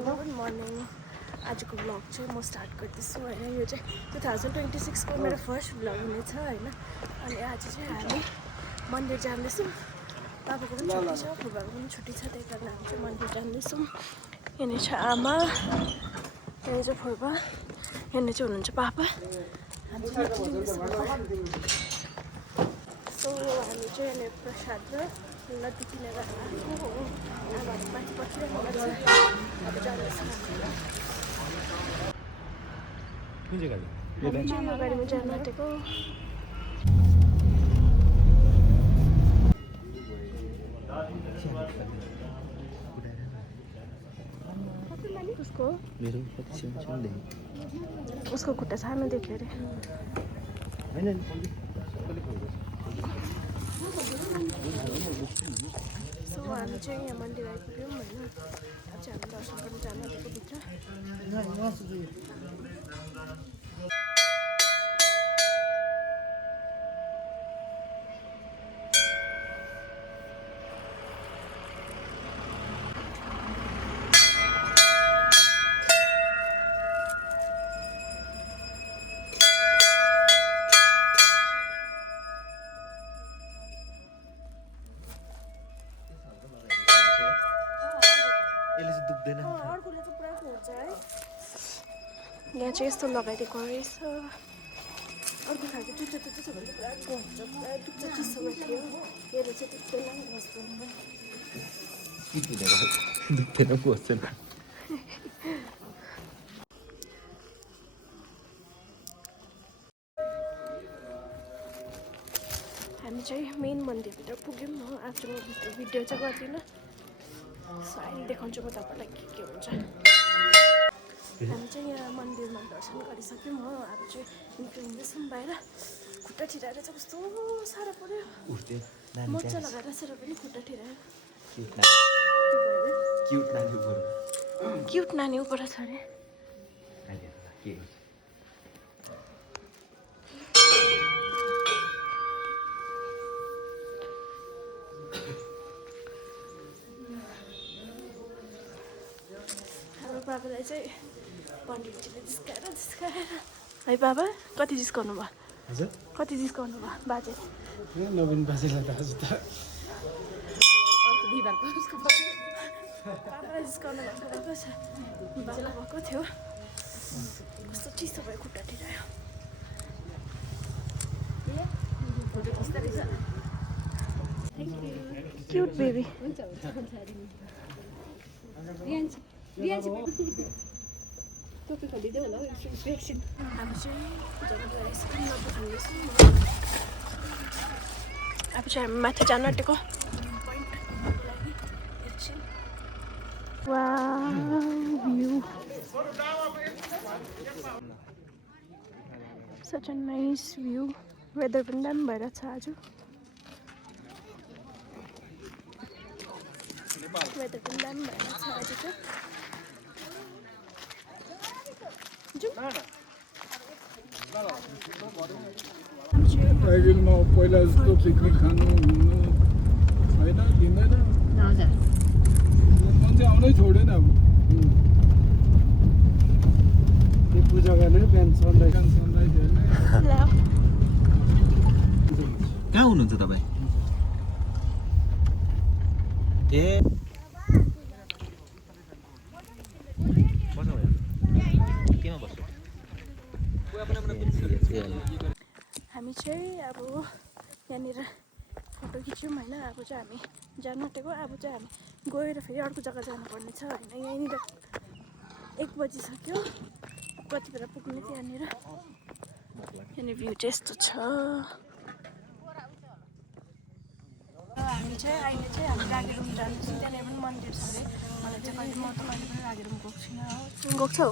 Good morning. आजको blog चाहिँ म स्टार्ट गर्दैछु होइन। यो चाहिँ 2026 को मेरो फर्स्ट ब्लग हुनेछ होइन। अनि आज चाहिँ हामी मन्दिर जाँदैछौँ। बाबाको पनि छुट्टी छ, फुर्बाको पनि छुट्टी छ, त्यही कारण हामी चाहिँ मन्दिर जाँदैछौँ। यहाँनिर छ आमा, यहाँनिर चाहिँ फुर्बा, यहाँनिर चाहिँ हुनुहुन्छ पापा। हामी चाहिँ सो हामी चाहिँ यहाँनिर प्रसाद र लड्डु किनेर आएको हो। आमाहरू माथि पर्खिरहेको छ। अब जाँदैछौँ। हामी चाहिँ यो गाडीमा जानु आँटेको। उसको खुट्टा सानो देख्यो अरे। सो हामी चाहिँ यहाँ मन्दिर आइपुग्यौँ होइन। अब चाहिँ हामी दर्शन गर्न जानु आँटेको भित्र। यहाँ चाहिँ यस्तो लगाइदिएको रहेछ। अर्को खालको टुच्चो टुच्चो छ भने पुरा घोच्छ, पुरा टुच्चो चिसोमा थियो। यसले चाहिँ त्यस्तो घोच्दैन। हामी चाहिँ मेन मन्दिरभित्र पुग्यौँ हो। आज म भित्र भिडियो चाहिँ गर्दिनँ। सो अहिले देखाउँछु म तपाईँलाई के हुन्छ। हामी चाहिँ यहाँ मन्दिरमा दर्शन गरिसक्यौँ हो। अब चाहिँ हिँड्दैछौँ बाहिर। खुट्टा ठिराएर चाहिँ कस्तो साह्रो पऱ्यो। मोजा लगाएर सर पनि खुट्टा ठिरायो। क्युट नानी उपर छ अरे। बाबालाई चाहिँ पण्डितजीले जिस्काएर है। बाबा कति जिस्काउनु भयो? हजुर कति जिस्काउनु भयो बाजे? नवीन बाजेलाई त आज त अर्को बिहिबारको उसको बाबालाई जिस्काउनु भएको छ। बाबा भएको थियो, कस्तो चिसो भयो, खुट्टा ठिरायो। Cute baby. टोपी खोलिदियो होला हौ एकछिन। हामी चाहिँ अब चाहिँ हामी माथि जानु आँटेको। View such a nice view. Weather पनि दामी भइरहेको छ आज। वेदर पनि दामी भइरहेको छ आजको। टाइगरमा पहिला जस्तो पिकनिक खानु घुम्नु होइन, दिँदैन। मान्छे आउनै छोडेन अब। पूजा गर्ने बिहान सनराइज हेर्ने। कहाँ हुनुहुन्छ तपाईँ? ए हामी चाहिँ अब यहाँनिर फोटो खिच्यौँ होइन। अब चाहिँ हामी जानु आँटेको। अब चाहिँ हामी गएर फेरि अर्को जग्गा जानुपर्ने छ होइन। यहीँनिर 1 बजिसक्यो। कति बेला पुग्ने थियो यहाँनिर। यहाँनिर भ्यू चाहिँ यस्तो छ। हामी चाहिँ अहिले चाहिँ हामी रागेरुम जान्छौँ। त्यहाँनिर पनि मन्दिर छ अरे। मलाई चाहिँ कहिले म त कहिले पनि रागेरुम गएको छुइनँ हो। गएको छौ?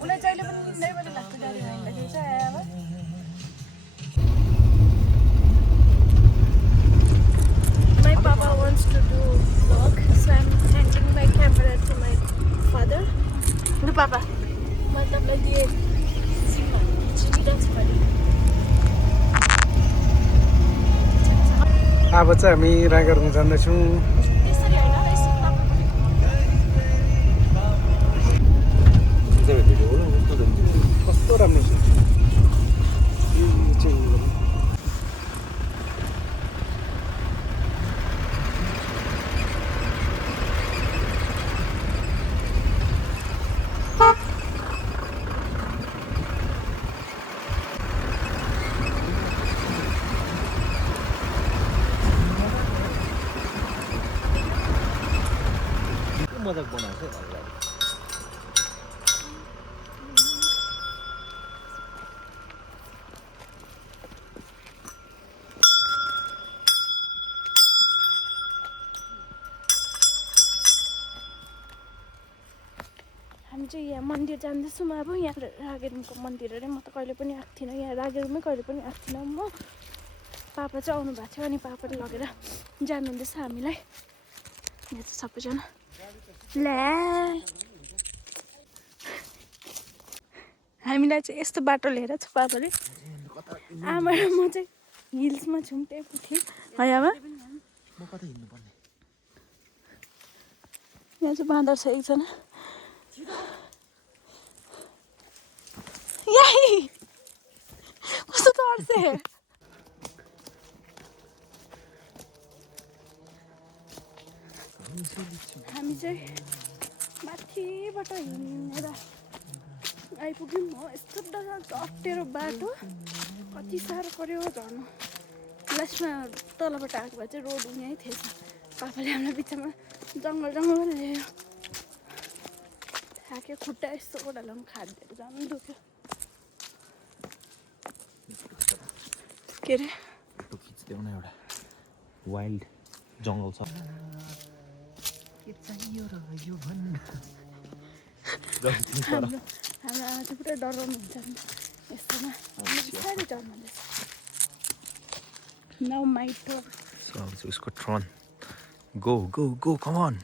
उसलाई जहिले पनि निन्दै पनि लाग्छ गाडीमा हिँड्दाखेरि चाहिँ। अब my papa wants to do vlog, so I'm handing my camera to my father. No papa, मतलब ये चिनी डांस वाली। अब चाहिँ हामी राँगारुङ जाँदैछौँ। त्यसरी होइन यसो कस्तो राम्रो छ यो चाहिँ। मजाक बनाउँछ है अगाडि। हामी चाहिँ यहाँ मन्दिर जाँदैछौँ। अब यहाँ रागेरुङको मन्दिर अरे, म त कहिले पनि आएको थिइनँ यहाँ रागेरुङमै, कहिले पनि आएको थिइनँ म। पापा चाहिँ आउनु भएको थियो अनि पापाले लगेर जानुहुँदैछ हामीलाई। यहाँ चाहिँ सबैजना ल्या हामीलाई चाहिँ यस्तो बाटो लिएर छ पापाले। आमा र म चाहिँ हिल्समा छौँ, त्यही पुग्थ्यौँ है आमा। म कता हिँड्नुपर्ने? यहाँ चाहिँ बाँदर छ एकजना। यही कस्तो तर्से। हामी चाहिँ माथिबाट हिँडेर आइपुग्यौँ हो। यस्तो डरलाग्दो अप्ठ्यारो बाटो, कति साह्रो पऱ्यो झर्नु। लास्टमा तलबाट आएको भए चाहिँ रोड यहीँ थिएछ। पापाले हामीलाई बिचमा जङ्गल ल्यायो। थाक्यो, खुट्टा यस्तो ओडालो पनि खाँदिएर झन् दुख्यो। के अरे फोटो खिच्देऊ न एउटा वाइल्ड जङ्गल छ। के चाहियो र यो भन्न। हाम्रो आमा चाहिँ पुरा डराउनुहुन्छ नि यस्तोमा। साह्रै डराउनुहुन्छ। Now my turn. So उसको turn. Go go go come on.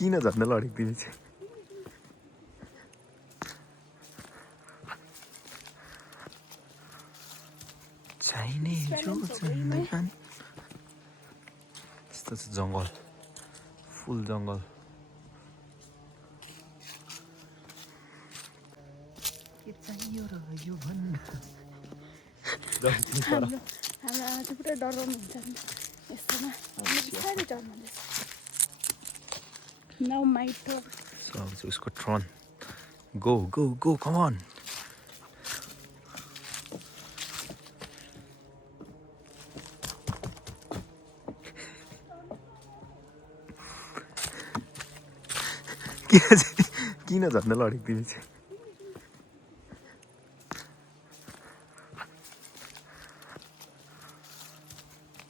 किन झर्न लडेको तिमी चाहिँ? चाहिने जो चाहिने खाने। यस्तो छ जङ्गल, फुल जङ्गल। के चाहियो र यो भन्न। हाम्रो आमा चाहिँ पुरा डराउनुहुन्छ नि यस्तोमा। साह्रै डराउनुहुन्छ। Now my turn. So उसको turn. Go go go come on. किन झर्न लडेको तिमी चाहिँ?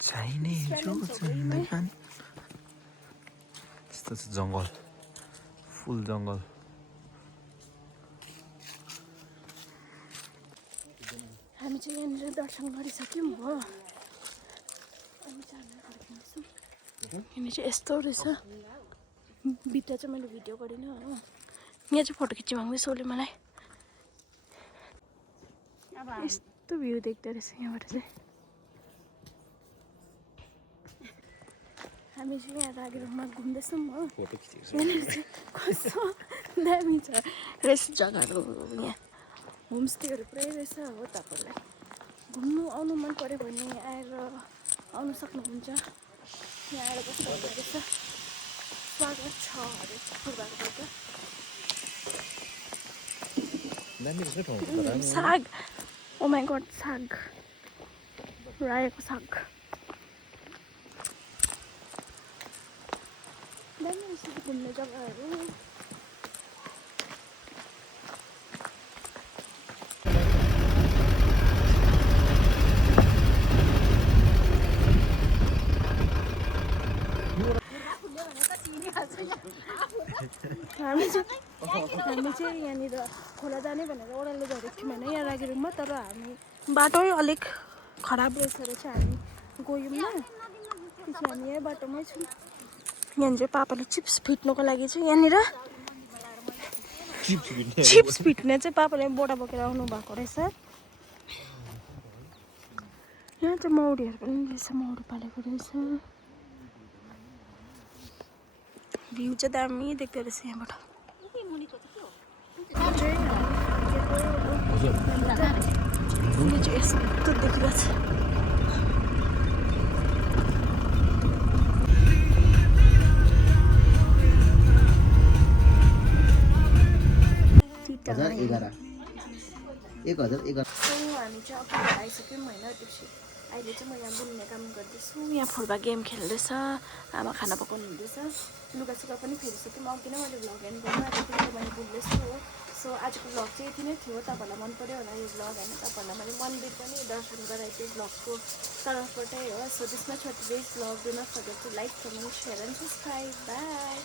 चाहिने जो चाहिने खाने। यस्तो छ जङ्गल, फुल जङ्गल। हामी चाहिँ यहाँनिर दर्शन गरिसक्यौँ हो। अनि चाहिँ हामी फर्किँदैछौँ। यहाँ चाहिँ यस्तो रहेछ। भित्र चाहिँ मैले भिडियो गरिनँ हो। यहाँ चाहिँ फोटो खिच्नु माग्दैछ उसले मलाई। यस्तो भ्यू देख्दो रहेछ यहाँबाट चाहिँ। हामी चाहिँ यहाँ रागेरुङमा घुम्दैछौँ हो। यहाँनिर चाहिँ कस्तो दामी छ रहेछ जग्गाहरू। यहाँ होमस्टेहरू पुरै रहेछ हो। तपाईँहरूलाई घुम्नु आउनु मन पऱ्यो भने आएर आउनु सक्नुहुन्छ। यहाँ आएर बस्नु रहेछ। स्वागत छ अरे फुलबारबाट। साग, ओ माई गड, साग, रायोको साग। दामी रहेछ घुम्ने जग्गाहरू। हामी चाहिँ यहाँनिर खोला जाने भनेर ओह्रालो झरेको थियौँ होइन यहाँ रागेरुङमा। तर हामी बाटो अलिक खराब रहेछ र चाहिँ हामी गयौँ न। पछि हामी यही बाटोमै छौँ। यहाँ चाहिँ पापाले चिप्स फिट्नुको लागि चाहिँ यहाँनिर चिप्स फिट्ने चाहिँ पापाले बोरा बोकेर आउनु भएको रहेछ। यहाँ चाहिँ मौरीहरू पनि रहेछ, मौरी पालेको रहेछ। भ्यू चाहिँ दामी देख्दो रहेछ यहाँबाट। यो चाहिँ यस्तो देखिरहेछ। हामी चाहिँ अब आइसक्यौँ होइन। त्यसपछि अहिले चाहिँ म यहाँ बुन्ने काम गर्दैछु। यहाँ फुलबा गेम खेल्दैछ, आमा खाना पकाउनु हुँदैछ, लुगासुगा पनि फेरिसक्यौँ। अघि नै मैले भ्लग एन्ड गर्नु आएको थिएँ, मैले बुन्दैछु हो। सो आजको भ्लग चाहिँ यति नै थियो। तपाईँहरूलाई मन पऱ्यो होला यो भ्लग होइन। तपाईँहरूलाई मैले मन्दिर पनि दर्शन गराइदिएँ भ्लगको तर्फबाटै हो। So this much for today's vlog. Do not forget to like, comment, share and subscribe. By.